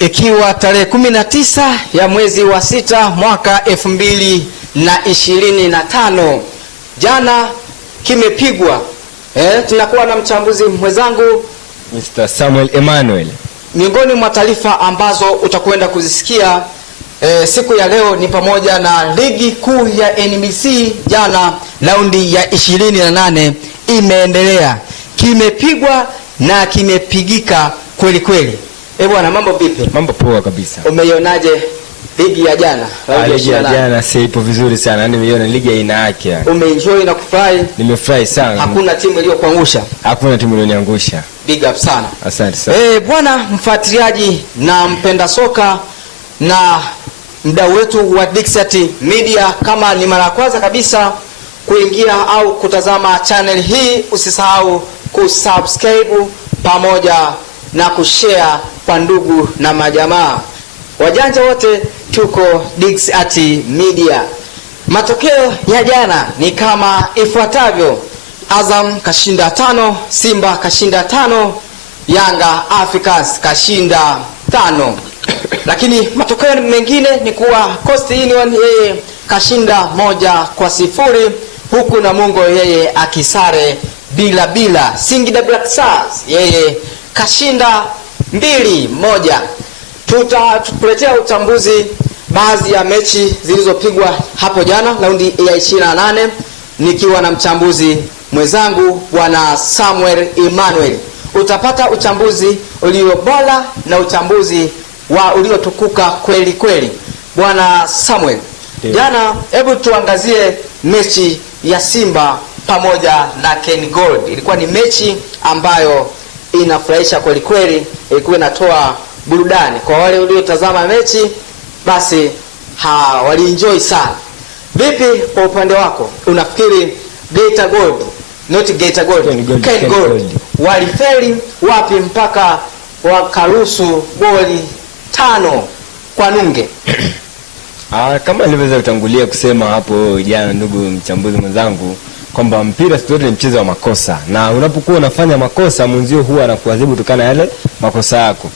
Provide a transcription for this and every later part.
Ikiwa tarehe 19 ya mwezi wa 6 mwaka 2025, jana kimepigwa. Tunakuwa na mchambuzi mwenzangu Mr. Samuel Emmanuel. Miongoni mwa taarifa ambazo utakwenda kuzisikia siku ya leo ni pamoja na ligi kuu ya NBC. Jana raundi ya 28 imeendelea, kimepigwa na kimepigika kweli kweli. Bwana, mambo vipi? Mambo poa kabisa. Umeionaje ligi ya jana? Ligi ya jana ipo vizuri sana. Nimeiona ligi ya aina yake. Umeenjoy na kufurahi? Nimefurahi sana. Hakuna timu iliyokuangusha? Hakuna timu iliyoniangusha. Big up sana. Asante sana. Bwana mfuatiliaji na mpenda soka na mdau wetu wa Dixiat Media, kama ni mara ya kwanza kabisa kuingia au kutazama channel hii, usisahau kusubscribe pamoja na kushare kwa ndugu na majamaa. Wajanja wote tuko Dixiat Media. Matokeo ya jana ni kama ifuatavyo: Azam kashinda 5, Simba kashinda 5, Yanga Africans kashinda 5. Lakini matokeo mengine ni kuwa Coast Union yeye kashinda 1-0, huku Namungo yeye akisare bila. Singida Black Stars yeye kashinda 2-1. Tutakuletea utambuzi baadhi ya mechi zilizopigwa hapo jana raundi ya 28, nikiwa na mchambuzi mwenzangu bwana Samuel Emmanuel. Utapata uchambuzi ulio bora na uchambuzi wa uliotukuka kweli kweli. Bwana Samuel, jana hebu tuangazie mechi ya Simba pamoja na Ken Gold. Ilikuwa ni mechi ambayo inafurahisha kweli kweli, ilikuwa inatoa burudani kwa wale waliotazama mechi, basi walienjoy sana. Vipi kwa upande wako, unafikiri Geita Gold, not Geita Gold, Ken Gold walifeli wapi mpaka wakaruhusu goli 5 kwa nunge? Kama nilivyoweza kutangulia kusema hapo jana, ndugu mchambuzi mwenzangu, kwamba mpira sio ni mchezo wa makosa, na unapokuwa unafanya makosa mwenzio huwa anakuadhibu kutokana na yale makosa yako.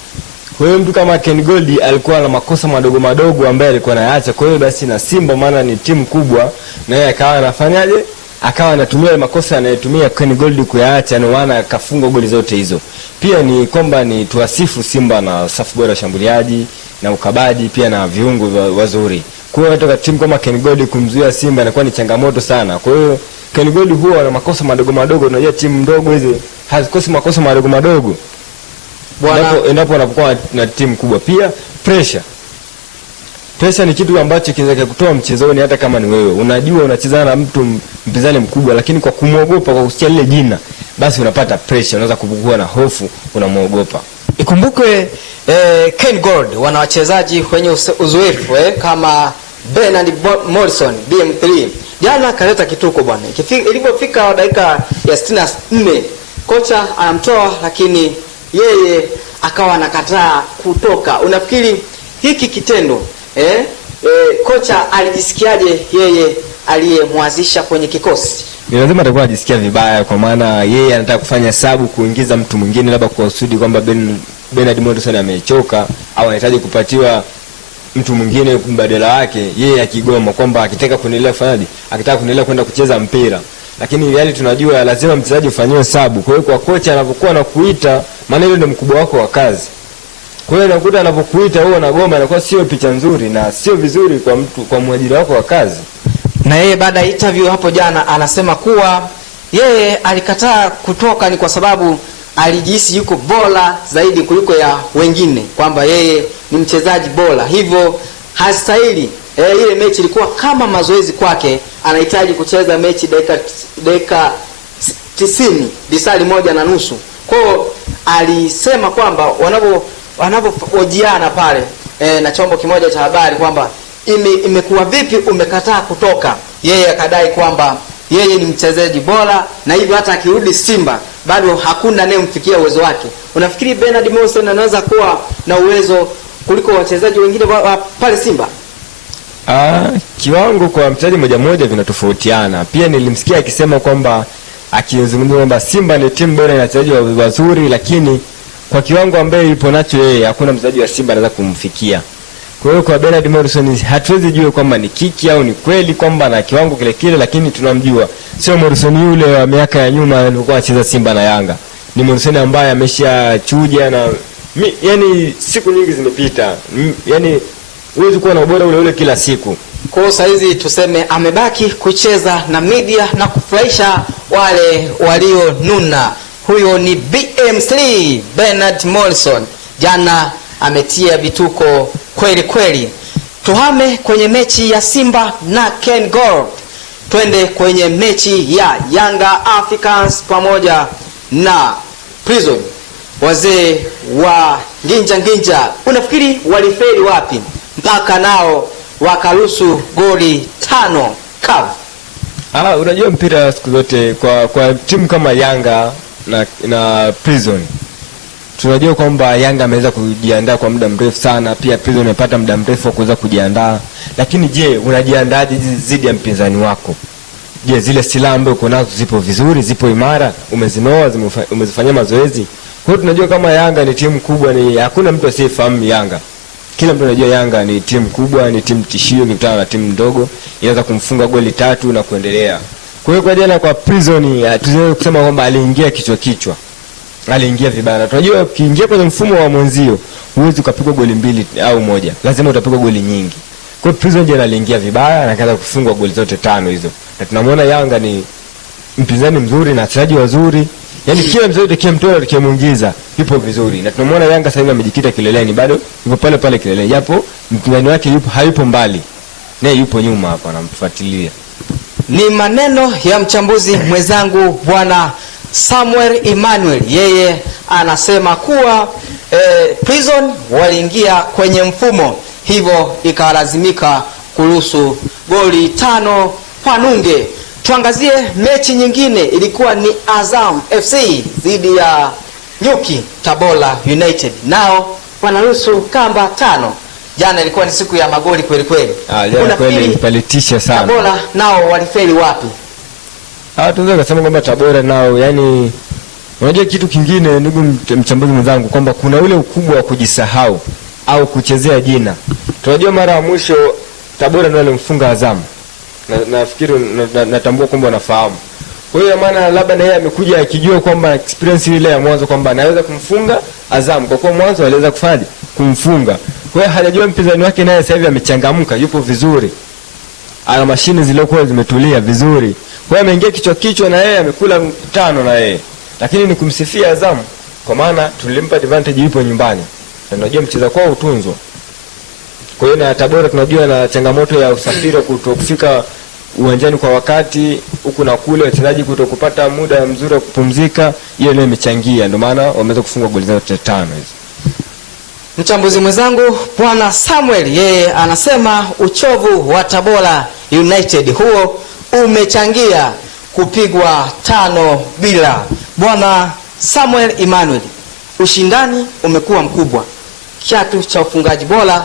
Kwa hiyo mtu kama Ken Gold alikuwa na makosa madogo ambayo alikuwa anayaacha. Kwa hiyo basi na Simba, maana ni timu kubwa, na yeye akawa anafanyaje, akawa anatumia makosa anayotumia Ken Gold kuyaacha, na wana akafunga goli zote hizo. Pia ni kwamba ni tuasifu Simba na safu bora shambuliaji na ukabaji, pia na viungo wazuri. Kwa hiyo hata timu kama Ken Gold kumzuia Simba inakuwa ni changamoto sana. Kwa hiyo Ken Gold huwa na makosa madogo. Unajua timu ndogo hizi hazikosi makosa madogo. Endapo wanapokuwa na timu kubwa. Pia pressure ni kitu ambacho kinaweza kutoa mchezoni. Hata kama ni wewe unajua unacheza na mtu mpinzani mkubwa, lakini kwa kumwogopa, kwa kusikia lile jina, basi unapata pressure, unaweza kupungua na hofu, unamwogopa. Ikumbukwe Ken Gold wana wachezaji wenye uzoefu kama Bernard Morrison BM3. Jana kaleta kituko bwana. Ilipofika dakika ya 64, kocha anamtoa, lakini yeye akawa anakataa kutoka. Unafikiri hiki kitendo kocha alijisikiaje, yeye aliyemwazisha kwenye kikosi? Ni lazima atakuwa anajisikia vibaya, kwa maana yeye anataka kufanya sababu kuingiza mtu mwingine, labda kwa usudi kwamba Bernard Morrison amechoka au anahitaji kupatiwa mtu mwingine mbadala wake. Yeye akigoma kwamba akitaka kuendelea kufanyaje, akitaka kuendelea kwenda kucheza mpira, lakini yale tunajua lazima mchezaji ufanywe sababu. Kwa hiyo kwa kocha anapokuwa anakuita, maana yule ndio mkubwa wako wa kazi. Kwa hiyo anakuta anapokuita wewe unagoma, inakuwa sio picha nzuri na sio vizuri kwa mtu, kwa mwajiri wako wa kazi. Na yeye baada ya interview hapo jana anasema kuwa yeye alikataa kutoka ni kwa sababu alijihisi yuko bora zaidi kuliko ya wengine, kwamba yeye ni mchezaji bora, hivyo hastahili. Ile mechi ilikuwa kama mazoezi kwake, anahitaji kucheza mechi dakika 90, lisali 1.5. Kwa hiyo alisema kwamba wanapohojiana pale na chombo kimoja cha habari kwamba imekuwa vipi umekataa kutoka, yeye akadai kwamba yeye ni mchezaji bora, na hivyo hata akirudi Simba bado hakuna anayemfikia uwezo wake. Unafikiri Bernard Morrison anaweza kuwa na uwezo kuliko wachezaji wengine pale Simba? Kiwango kwa mchezaji mmoja vinatofautiana. Pia nilimsikia akisema kwamba akizungumza kwamba Simba ni timu bora na wachezaji wazuri, lakini kwa kiwango ambaye yupo nacho yeye hakuna mchezaji wa Simba anaweza kumfikia. Kwa hiyo kwa Bernard Morrison hatuwezi jua kwamba ni kiki au ni kweli kwamba na kiwango kile kile, lakini tunamjua sio Morrison yule wa miaka ya nyuma alikuwa anacheza Simba na Yanga. Ni Morrison ambaye ameshachuja na yani siku nyingi zimepita. Yani huwezi kuwa na ubora ule ule kila siku. Kwa sasa hizi tuseme amebaki kucheza na media na kufurahisha wale walionuna. Huyo ni BM3 Bernard Morrison. Jana ametia vituko kweli kweli. Tuhame kwenye mechi ya Simba na Ken Gold. Twende kwenye mechi ya Yanga Africans pamoja na Prison. Wazee wa Nginja. Unafikiri walifeli wapi mpaka nao wakaruhusu goli 5 kavu? Unajua mpira siku zote kwa timu kama Yanga na Prison, tunajua kwamba Yanga ameweza kujiandaa kwa muda mrefu sana, pia Prison amepata muda mrefu wa kuweza kujiandaa. Lakini je, unajiandaaje zidi ya mpinzani wako? Je, zile silaha ambazo uko nazo zipo vizuri, zipo imara, umezinoa, umezifanyia mazoezi? Kwa hiyo tunajua kama Yanga ni timu kubwa, ni hakuna mtu asiyefahamu Yanga. Kila mtu anajua Yanga ni timu kubwa, ni timu tishio, ikikutana na timu ndogo inaweza kumfunga goli 3 na kuendelea. Kwa hiyo kwa jana kwa Prison tunaweza kusema kwamba aliingia kichwa. Aliingia vibaya. Tunajua ukiingia kwenye mfumo wa mwenzio huwezi ukapigwa goli 2 au 1. Lazima utapigwa goli nyingi. Kwa hiyo Prison jana aliingia vibaya na akaanza kufungwa goli zote 5 hizo. Na tunamwona Yanga ni mpinzani mzuri na wachezaji wazuri. Yaani kila mchezaji tukimtoa tukimuingiza yupo vizuri. Na tunamwona Yanga sasa hivi amejikita kileleni, bado yupo pale kileleni. Japo mpinzani wake hayupo mbali. Naye yupo nyuma hapa anamfuatilia. Ni maneno ya mchambuzi mwenzangu Bwana Samuel Emmanuel. Yeye anasema kuwa Prison waliingia kwenye mfumo, hivyo ikalazimika kuruhusu goli 5 kwa nunge. Tuangazie mechi nyingine, ilikuwa ni Azam FC dhidi ya Nyuki Tabora United. Nao wanaruhusu kamba 5. Jana ilikuwa ni siku ya magoli kweli kweli. Jana kweli palitisha sana. Tabora nao walifeli wapi? Tunaweza kusema kwamba Tabora nao, yani unajua kitu kingine ndugu mchambuzi mwenzangu, kwamba kuna ule ukubwa wa kujisahau au kuchezea jina. Tunajua mara ya mwisho Tabora ndio alimfunga Azam. Nafikiri natambua kwamba wanafahamu. Kwa hiyo maana labda na yeye amekuja akijua kwamba experience ile ya mwanzo kwamba anaweza kumfunga Azam, kwa kuwa mwanzo aliweza kufanya kumfunga. Kwa hiyo hajajua mpinzani wake naye sasa hivi amechangamka, yupo vizuri. Ana mashine zilizokuwa zimetulia vizuri. Kwa hiyo ameingia kichwa na yeye amekula 5 na yeye. Lakini ni kumsifia Azam kwa maana tulimpa advantage, yupo nyumbani. Na tunajua mchezo kwao utunzwa. Kwa hiyo na Tabora tunajua na changamoto ya usafiri kutokufika uwanjani kwa wakati, huku na kule wachezaji kutokupata muda mzuri wa kupumzika. Hiyo ndio imechangia, ndio maana wameweza kufunga goli zote 5 hizo. Mchambuzi mwenzangu Bwana Samuel yeye anasema uchovu wa Tabora United huo umechangia kupigwa 5-0. Bwana Samuel Emmanuel, ushindani umekuwa mkubwa, kiatu cha ufungaji bora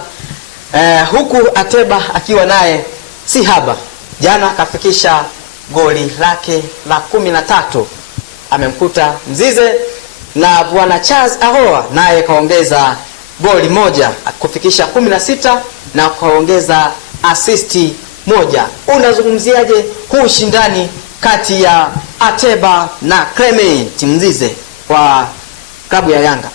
huku Ateba akiwa naye si haba. Jana kafikisha goli lake la 13, amemkuta Mzize na Bwana Charles Ahoa naye kaongeza goli 1 kufikisha 16 na kaongeza asisti 1. Unazungumziaje huu ushindani kati ya Ateba na Clement Mzize wa klabu ya Yanga?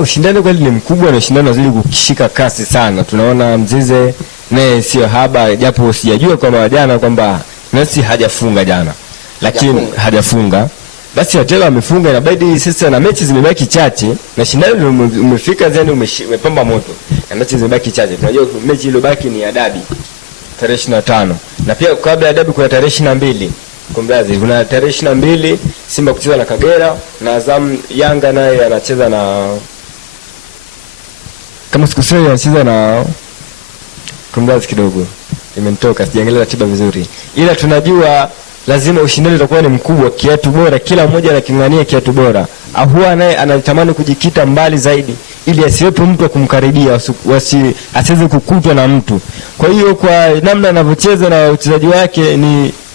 Ushindani kweli ni mkubwa na ushindani unazidi kukishika kasi sana. Tunaona Mzize naye sio haba, japo sijajua kama jana kwamba Messi hajafunga jana. Lakini hajafunga. Basi Ateba amefunga, inabidi sasa na mechi zimebaki chache na shindano umefika zani umepamba moto. Na mechi zimebaki chache. Tunajua mechi iliyobaki ni ya dabi tarehe 25. Na pia kabla ya dabi kuna tarehe 22. Kumbazi kuna tarehe 22 Simba kucheza na Kagera na Azam. Yanga naye anacheza na, kama sikusema, anacheza na Kumbazi kidogo. Imenitoka sijaangalia ratiba vizuri. Ila tunajua lazima ushindani utakuwa ni mkubwa, kiatu bora, kila mmoja anakingania kiatu bora. Ahua naye anatamani kujikita mbali zaidi ili asiwepo mtu kumkaribia, asiweze kukutwa na mtu. Kwa hiyo kwa namna anavyocheza na uchezaji wake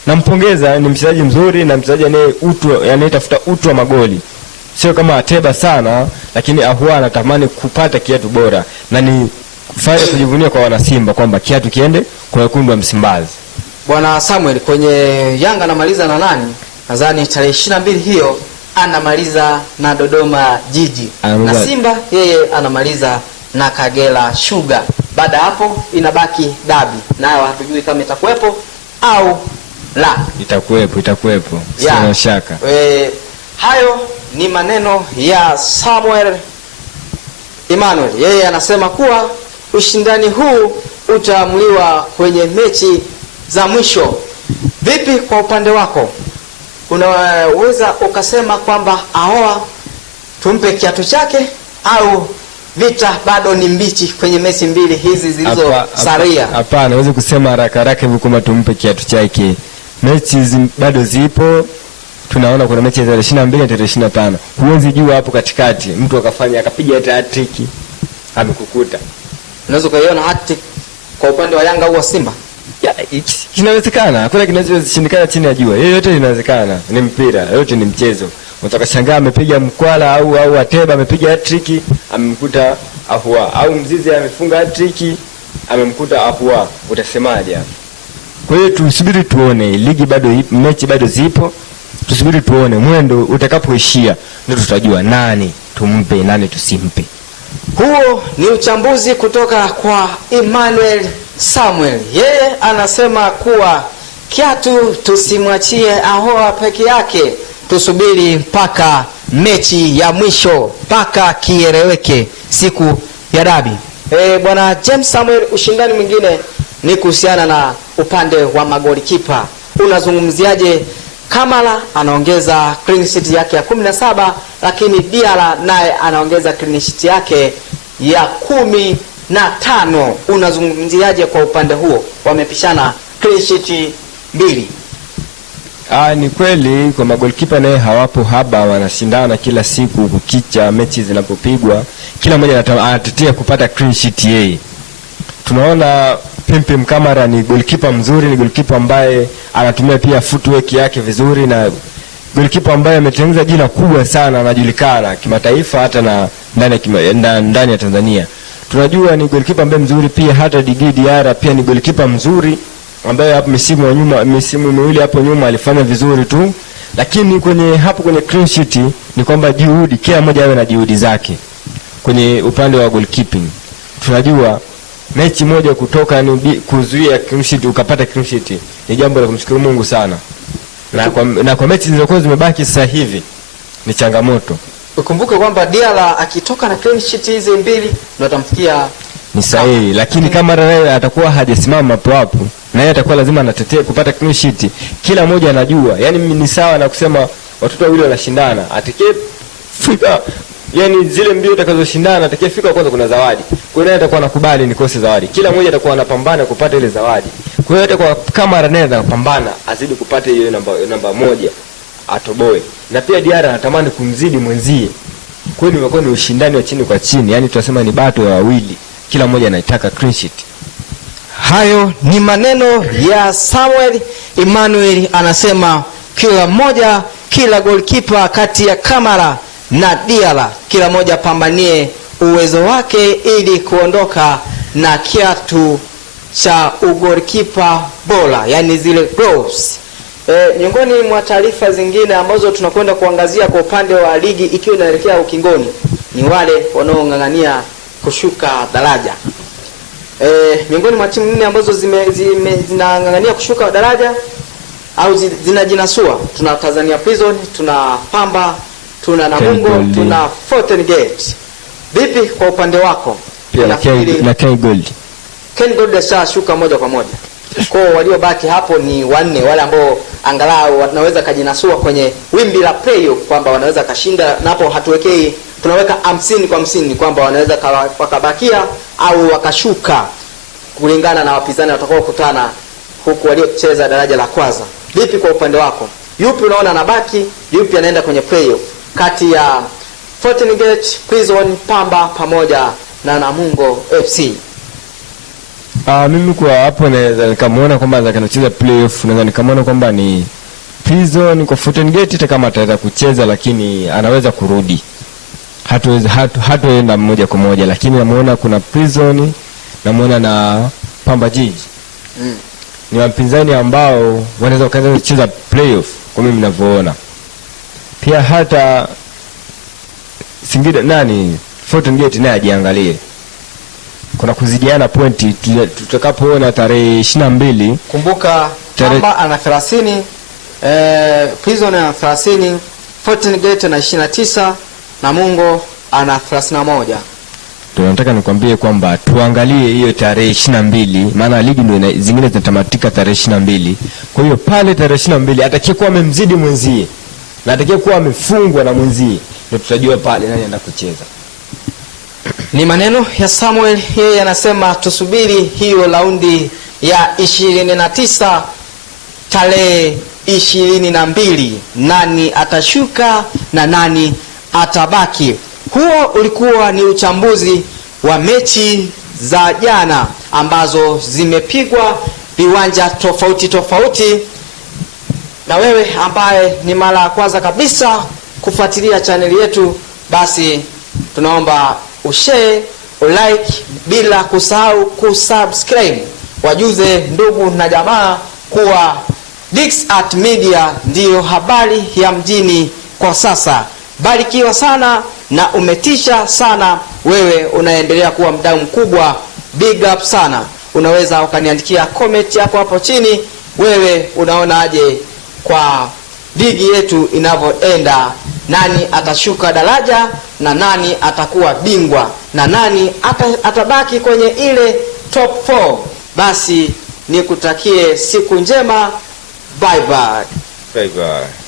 nampongeza, ni mchezaji mzuri na mchezaji anayetafuta utu wa magoli. sio kama Ateba sana, lakini Ahua anatamani kupata kiatu bora, na ni faida kujivunia kwa wana Simba kwamba kiatu kiende kwa wekundu wa Msimbazi. Bwana Samuel, kwenye Yanga anamaliza na nani? Nadhani tarehe 22 hiyo anamaliza na Dodoma Jiji. Na Simba yeye anamaliza na Kagera Sugar. Baada hapo inabaki dabi. Nayo hatujui kama itakuwepo au la. Itakuwepo. Sina shaka. Hayo ni maneno ya Samuel Emmanuel. Yeye anasema kuwa ushindani huu utaamuliwa kwenye mechi za mwisho. Vipi kwa upande wako? Unaweza ukasema kwamba Ahoua tumpe kiatu chake, au vita bado ni mbichi kwenye mechi mbili hizi zilizosalia? Hapana, naweza kusema haraka hivi kama tumpe kiatu chake. Mechi bado zipo. Tunaona kuna mechi za 22 na 25. Huwezi jua hapo katikati mtu akapiga hat-trick amekukuta. Unaweza kuiona hat-trick kwa upande wa Yanga au wa Simba? Kinawezekana. Hakuna kinachoshindikana chini ya jua. Yote inawezekana. Ni mpira, yote ni mchezo. Unataka shangaa amepiga mkwala au Ateba amepiga hat-trick amemkuta Ahoua, au Mzizi amefunga hat-trick amemkuta Ahoua. Utasemaje hapo? Kwa hiyo tusubiri tuone, ligi bado mechi bado zipo. Tusubiri tuone mwendo utakapoishia ndio tutajua nani tumpe nani tusimpe. Huo ni uchambuzi kutoka kwa Emmanuel Samuel. Yeye anasema kuwa kiatu tusimwachie Ahoua peke yake, tusubiri mpaka mechi ya mwisho, mpaka kieleweke siku ya dabi. Bwana James Samuel, ushindani mwingine ni kuhusiana na upande wa magolikipa. Unazungumziaje? Kamara anaongeza clean sheet yake ya 17, lakini Diarra naye anaongeza clean sheet yake ya 15. Unazungumziaje kwa upande huo? Wamepishana clean sheet mbili. Ni kweli kwa magolikipa naye hawapo haba, wanashindana kila siku kukicha mechi zinapopigwa. Kila mmoja anatetea kupata clean sheet yeye. Tunaona Pimpim Kamara ni golikipa mzuri, ni golikipa ambaye anatumia pia footwork yake vizuri, na golikipa ambaye ametengeneza jina kubwa sana, anajulikana kimataifa hata na ndani ya Tanzania. Tunajua ni golikipa ambaye mzuri pia. Hata Djigui Diarra pia ni golikipa mzuri ambaye hapo misimu miwili hapo nyuma alifanya vizuri tu, lakini kwenye clean sheet ni kwamba juhudi, kila mmoja awe na juhudi zake. Kwenye upande wa goalkeeping tunajua mechi moja kutoka ni kuzuia clean sheet ukapata clean sheet ni jambo la kumshukuru Mungu sana. Na kwa mechi zilizokuwa zimebaki sasa hivi ni changamoto. Ukumbuke kwamba Diarra akitoka na clean sheet hizi mbili ndio atamfikia ni sahihi, lakini kama naye atakuwa hajasimama hapo na yeye atakuwa lazima anatetea kupata clean sheet. Kila mmoja anajua, yani mimi ni sawa na kusema watoto wawili wanashindana, atakayefika yani zile mbio utakazoshindana atakayefika kwanza kuna zawadi. Kwa hiyo atakuwa anakubali nikose zawadi. Kila mmoja atakuwa anapambana kupata ile zawadi. Kwa hiyo atakuwa kama anaweza kupambana azidi kupata hiyo namba moja atoboe. Na pia Diarra anatamani kumzidi mwenzie. Kwa hiyo imekuwa ni ushindani wa chini kwa chini, yani tunasema ni battle ya wawili. Kila mmoja anataka clean sheet. Hayo ni maneno ya Samuel Emmanuel, anasema kila goalkeeper kati ya Kamara na Diarra, kila moja pambanie uwezo wake ili kuondoka na kiatu cha goalkeeper bora, yani zile gloves. Miongoni mwa taarifa zingine ambazo tunakwenda kuangazia kwa upande wa ligi ikiwa inaelekea ukingoni ni wale wanaongangania kushuka daraja. Miongoni mwa timu 4 ambazo zinangangania kushuka daraja au zinajinasua, tuna Tanzania Prison, tuna Pamba, tuna Namungo, tuna Fountain Gate. Vipi kwa upande wako? Na Ken Gold ashashuka moja kwa moja. Kwa waliobaki hapo ni 4 wale ambao angalau wanaweza kujinasua kwenye wimbi la playoff, kwamba wanaweza kashinda, na hapo hatuwekei, tunaweka 50 kwa 50 kwamba wanaweza wakabakia au wakashuka kulingana na wapinzani watakao kukutana huku waliocheza daraja la kwanza. Vipi kwa upande wako? Yupi unaona anabaki, yupi anaenda kwenye playoff kati ya Fountain Gate, Prison, Pamba pamoja na Namungo FC? Mimi kwa hapo naweza nikamwona kwamba anaweza kanacheza playoff, naweza nikamwona kwamba ni Prison kwa Fountain Gate hata kama ataweza kucheza, lakini anaweza kurudi, hatoenda moja kwa moja, lakini namuona kuna Prison, namuona na Pamba Jiji ni wapinzani ambao wanaweza kaanza kucheza playoff kwa mimi ninavyoona. Pia hata Singida Fountain Gate naye ajiangalie, kuna kuzidiana pointi tutakapoona tarehe 22. Kumbuka Pamba ana 30, Prison ana 30, Fountain Gate ana 29, Namungo ana 31. Tunataka nikwambie kwamba tuangalie hiyo tarehe 22, maana ligi ndio zingine zinatamatika tarehe 22. Kwa hiyo pale tarehe 22 atakayekuwa amemzidi mwenzie na atakayekuwa amefungwa na mwenzie ndio tutajua pale nani anaenda kucheza. Ni maneno ya Samuel, yeye anasema tusubiri hiyo raundi ya 29 tarehe 22, nani atashuka na nani atabaki. Huo ulikuwa ni uchambuzi wa mechi za jana ambazo zimepigwa viwanja tofauti tofauti. Na wewe ambaye ni mara ya kwanza kabisa kufuatilia chaneli yetu, basi tunaomba ushare, ulike, bila kusahau kusubscribe. Wajuze ndugu na jamaa kuwa Dixiat Media ndiyo habari ya mjini kwa sasa. Barikiwa sana na umetisha sana, wewe unaendelea kuwa mdau mkubwa. Big up sana. Unaweza ukaniandikia comment yako hapo chini, wewe unaonaje kwa ligi yetu inavyoenda, nani atashuka daraja na nani atakuwa bingwa na nani atabaki kwenye ile top 4. Basi nikutakie siku njema. Bye bye. Bye bye.